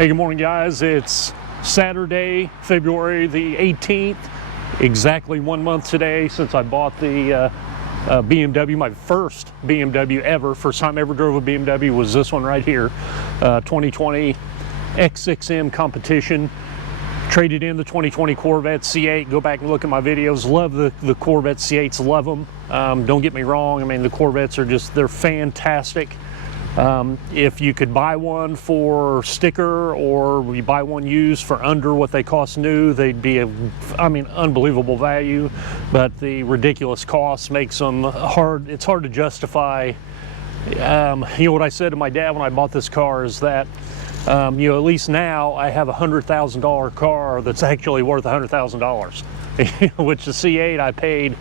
Hey, good morning, guys. It's Saturday, February the 18th. Exactly 1 month today since I bought the BMW, my first BMW ever. First time I ever drove a BMW was this one right here, 2020 X6M competition. Traded in the 2020 Corvette C8. Go back and look at my videos. Love the Corvette C8s, love them. Don't get me wrong, I mean, the Corvettes are just, they're fantastic. If you could buy one for sticker or you buy one used for under what they cost new, they'd be unbelievable value, but the ridiculous cost makes them hard. It's hard to justify. You know what I said to my dad when I bought this car is that at least now I have a $100,000 car that's actually worth $100,000, which the C8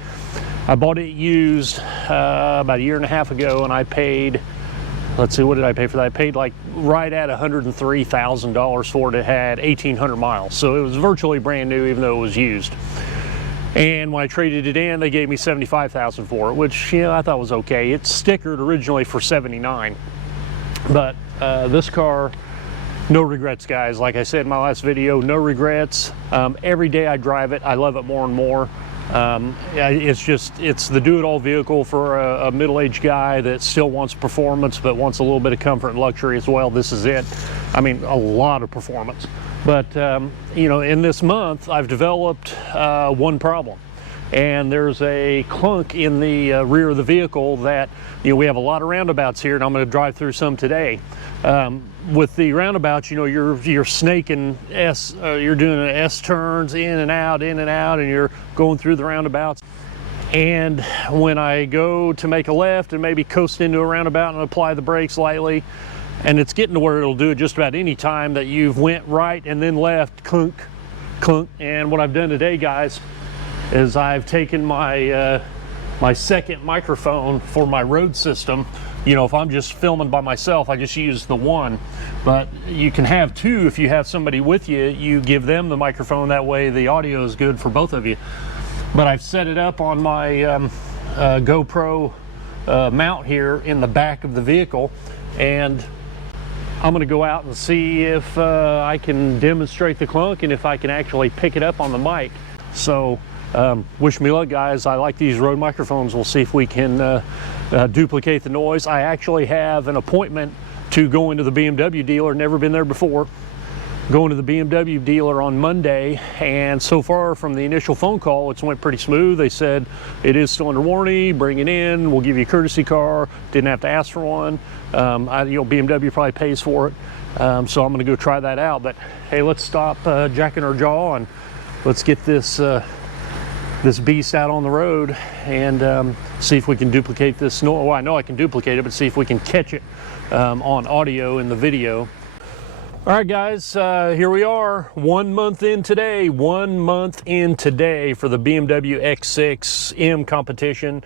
I bought it used about a year and a half ago, and I paid, let's see, what did I pay for that? I paid like right at $103,000 for it. It had 1,800 miles. So it was virtually brand new, even though it was used. And when I traded it in, they gave me $75,000 for it, which, I thought was okay. It's stickered originally for $79,000. But this car, no regrets, guys. Like I said in my last video, no regrets. Every day I drive it, I love it more and more. It's the do-it-all vehicle for a middle-aged guy that still wants performance but wants a little bit of comfort and luxury as well. This is it. I mean, a lot of performance. But in this month I've developed one problem, and there's a clunk in the rear of the vehicle that, we have a lot of roundabouts here, and I'm going to drive through some today. With the roundabouts, you're snaking you're doing S turns in and out, and you're going through the roundabouts. And when I go to make a left and maybe coast into a roundabout and apply the brakes lightly, and it's getting to where it'll do it just about any time that you've went right and then left, clunk, clunk. And what I've done today, guys, is I've taken my my second microphone for my road system. If I'm just filming by myself, I just use the one, but you can have two if you have somebody with you. You give them the microphone, that way the audio is good for both of you. But I've set it up on my GoPro mount here in the back of the vehicle, and I'm going to go out and see if I can demonstrate the clunk and if I can actually pick it up on the mic. So wish me luck, guys. I like these Rode microphones. We'll see if we can duplicate the noise. I actually have an appointment to go into the BMW dealer. Never been there before. Going to the BMW dealer on Monday, and so far from the initial phone call, it's went pretty smooth. They said it is still under warranty, bring it in, we'll give you a courtesy car. Didn't have to ask for one. BMW probably pays for it, so I'm going to go try that out. But hey, let's stop jacking our jaw and let's get this this beast out on the road and see if we can duplicate this. Well, I know I can duplicate it, but see if we can catch it on audio in the video. All right, guys, here we are, 1 month in today. 1 month in today for the BMW X6M competition.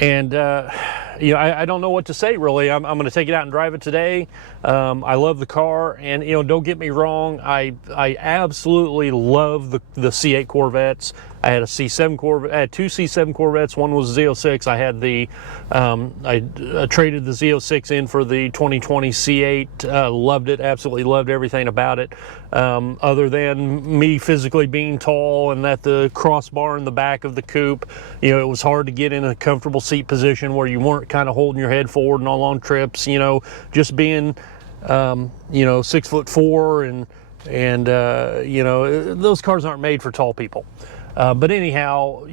And I don't know what to say, really. I'm going to take it out and drive it today. I love the car, and don't get me wrong, I absolutely love the C8 Corvettes. I had a C7 Corvette. I had two C7 Corvettes. One was Z06. I had the I traded the Z06 in for the 2020 C8. Loved it. Absolutely loved everything about it. Other than me physically being tall and that the crossbar in the back of the coupe, it was hard to get in a comfortable seat position where you weren't kind of holding your head forward and on long trips. Just being 6'4" and those cars aren't made for tall people. But anyhow,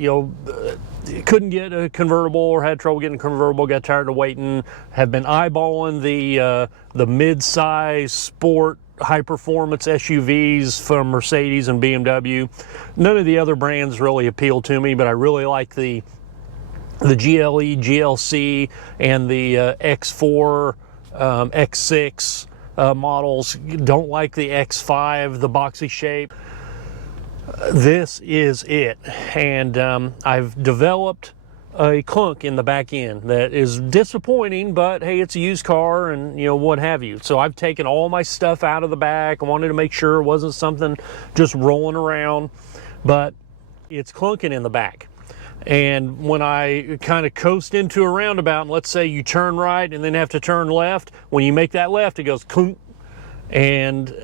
couldn't get a convertible or had trouble getting a convertible, got tired of waiting, have been eyeballing the mid-size sport high-performance SUVs from Mercedes and BMW. None of the other brands really appeal to me, but I really like the GLE, GLC, and the X4, X6 models. Don't like the X5, the boxy shape. This is it, and I've developed a clunk in the back end that is disappointing, but hey, it's a used car and what have you. So I've taken all my stuff out of the back. I wanted to make sure it wasn't something just rolling around, but it's clunking in the back. And when I kind of coast into a roundabout, and let's say you turn right and then have to turn left, when you make that left, it goes clunk. And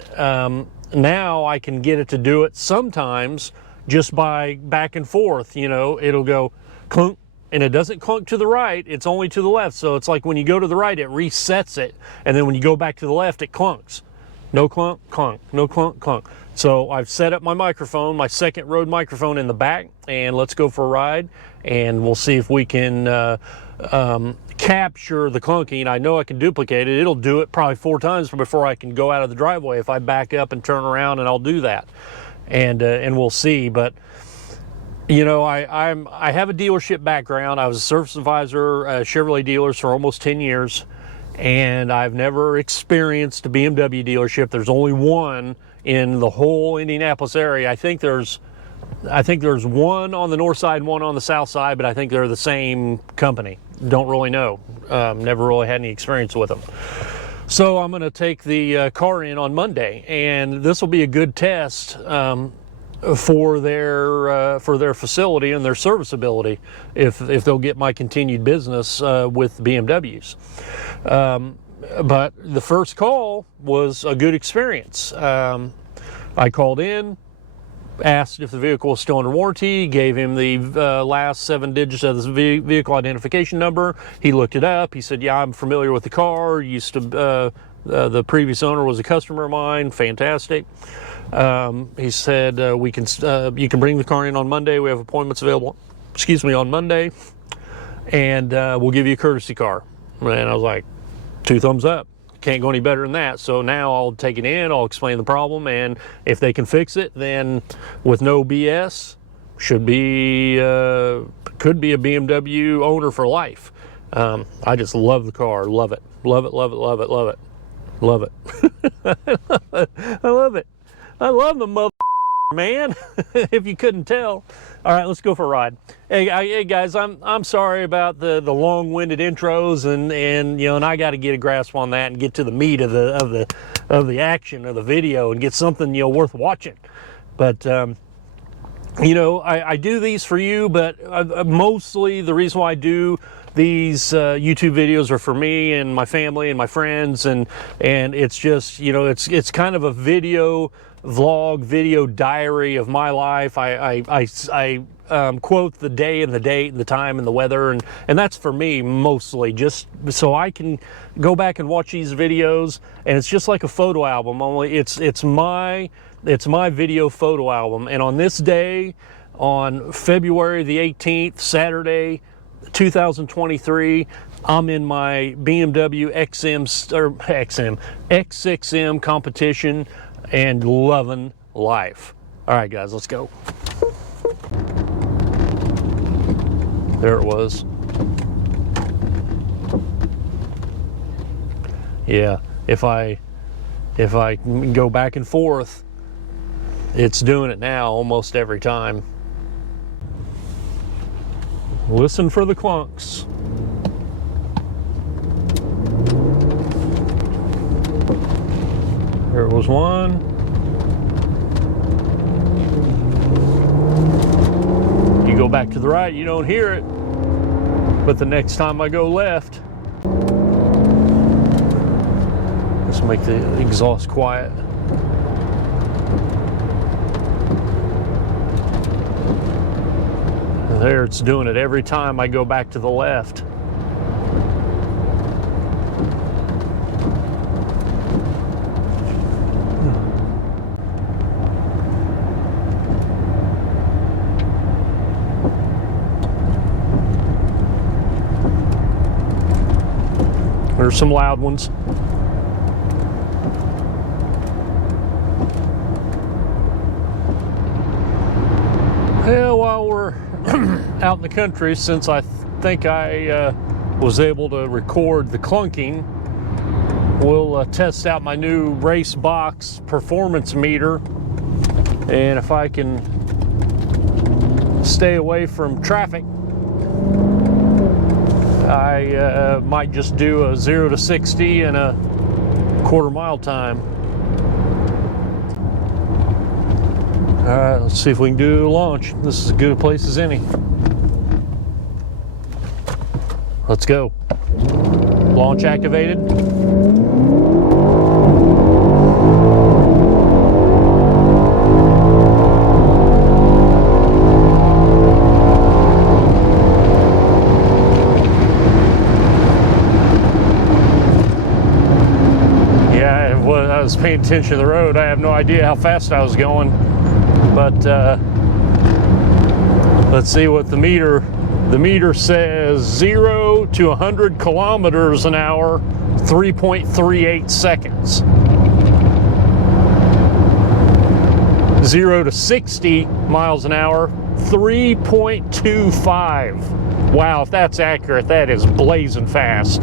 now I can get it to do it sometimes just by back and forth. You know, it'll go clunk, and it doesn't clunk to the right, it's only to the left. So it's like when you go to the right, it resets it, and then when you go back to the left, it clunks. No clunk, clunk, no clunk, clunk. So I've set up my microphone, my second Rode microphone in the back, and let's go for a ride, and we'll see if we can capture the clunking. I know I can duplicate it. It'll do it probably 4 times before I can go out of the driveway if I back up and turn around, and I'll do that. And we'll see. But you know, I have a dealership background. I was a service advisor at Chevrolet dealers for almost 10 years, and I've never experienced a BMW dealership. There's only one in the whole Indianapolis area. I think there's one on the north side, one on the south side, but I think they're the same company. Don't really know. Never really had any experience with them. So I'm going to take the car in on Monday, and this will be a good test for their facility and their serviceability, if they'll get my continued business with BMWs. But the first call was a good experience. I called in, asked if the vehicle was still under warranty, gave him the last 7 digits of the vehicle identification number. He looked it up. He said, yeah, I'm familiar with the car. Used to the previous owner was a customer of mine. Fantastic. He said, you can bring the car in on Monday. We have appointments available, on Monday, and we'll give you a courtesy car. And I was like, 2 thumbs up. Can't go any better than that. So now I'll take it in, I'll explain the problem, and if they can fix it, then with no BS, could be a BMW owner for life. I just love the car. Love it. Love it, love it, love it, love it. Love it. I love it. I love the mother, man, if you couldn't tell. All right, let's go for a ride. Hey guys, I'm sorry about the long-winded intros, and you know, and I got to get a grasp on that and get to the meat of the action of the video and get something, you know, worth watching. But you know, I do these for you, but mostly the reason why I do these YouTube videos are for me and my family and my friends, and it's just, you know, it's kind of a video vlog, video diary of my life. I quote the day and the date and the time and the weather, and that's for me mostly, just so I can go back and watch these videos, and it's just like a photo album, only it's my video photo album. And on this day, on February the 18th, Saturday, 2023, I'm in my BMW X6M competition and loving life. All right, guys, let's go. There it was. Yeah, if I go back and forth, it's doing it now almost every time. Listen for the clunks. There was one. You go back to the right, you don't hear it. But the next time I go left, let's make the exhaust quiet. And there, it's doing it every time I go back to the left. There's some loud ones. Well, while we're out in the country, since I think I was able to record the clunking, we'll test out my new race box performance meter, and if I can stay away from traffic, I might just do a 0 to 60 in a quarter-mile time. All right, let's see if we can do a launch. This is as good a place as any. Let's go. Launch activated. was paying attention to the road. I have no idea how fast I was going, but let's see what the meter says. 0 to 100 kilometers an hour, 3.38 seconds. 0 to 60 miles an hour, 3.25. Wow, if that's accurate, that is blazing fast.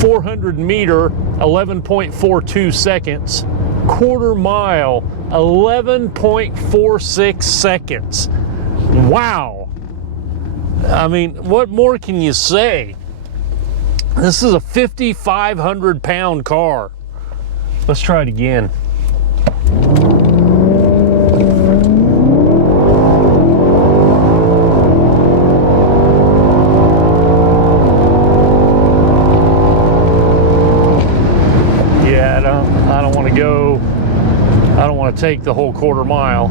400 meter, 11.42 seconds. Quarter mile, 11.46 seconds. Wow. I mean, what more can you say? This is a 5,500 pound car. Let's try it again. I don't want to take the whole quarter mile.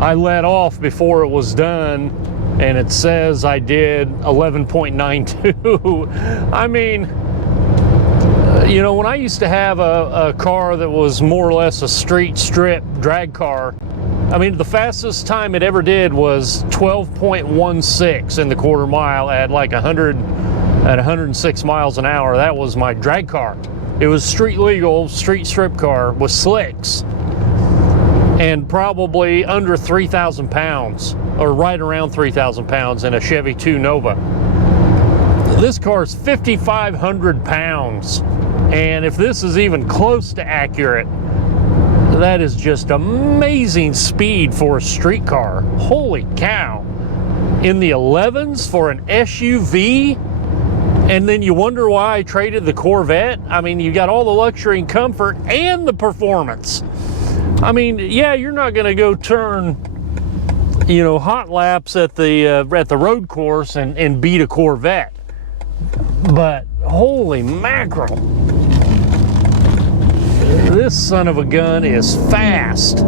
I let off before it was done, and it says I did 11.92. I mean, you know, when I used to have a car that was more or less a street strip drag car, I mean, the fastest time it ever did was 12.16 in the quarter mile at like 106 miles an hour. That was my drag car. It was street legal, street strip car with slicks, and probably under 3,000 pounds, or right around 3,000 pounds in a Chevy 2 Nova. This car is 5,500 pounds, and if this is even close to accurate, that is just amazing speed for a street car. Holy cow. In the 11s for an SUV? And then you wonder why I traded the Corvette? I mean, you got all the luxury and comfort and the performance. I mean, yeah, you're not going to go turn, you know, hot laps at the road course and beat a Corvette. But holy mackerel. This son of a gun is fast.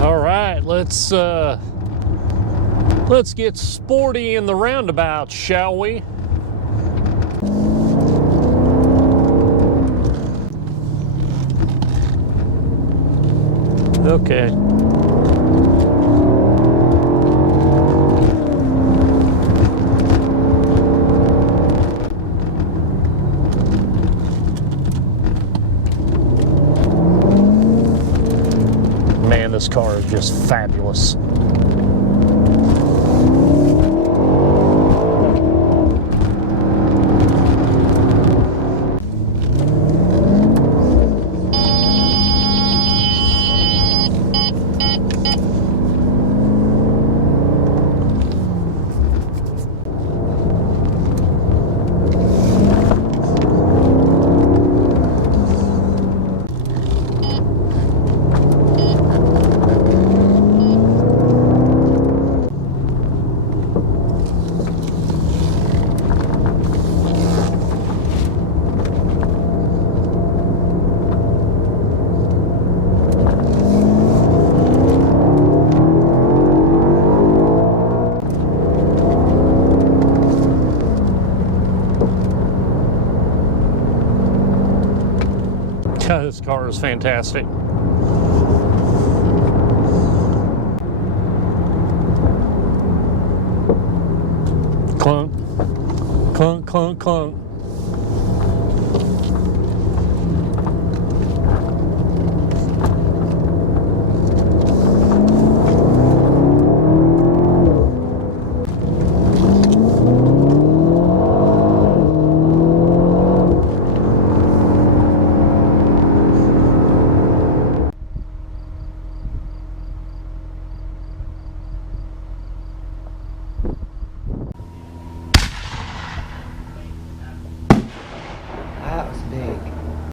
All right, let's get sporty in the roundabout, shall we? Okay. Man, this car is just fabulous. This car is fantastic. Clunk, clunk, clunk, clunk.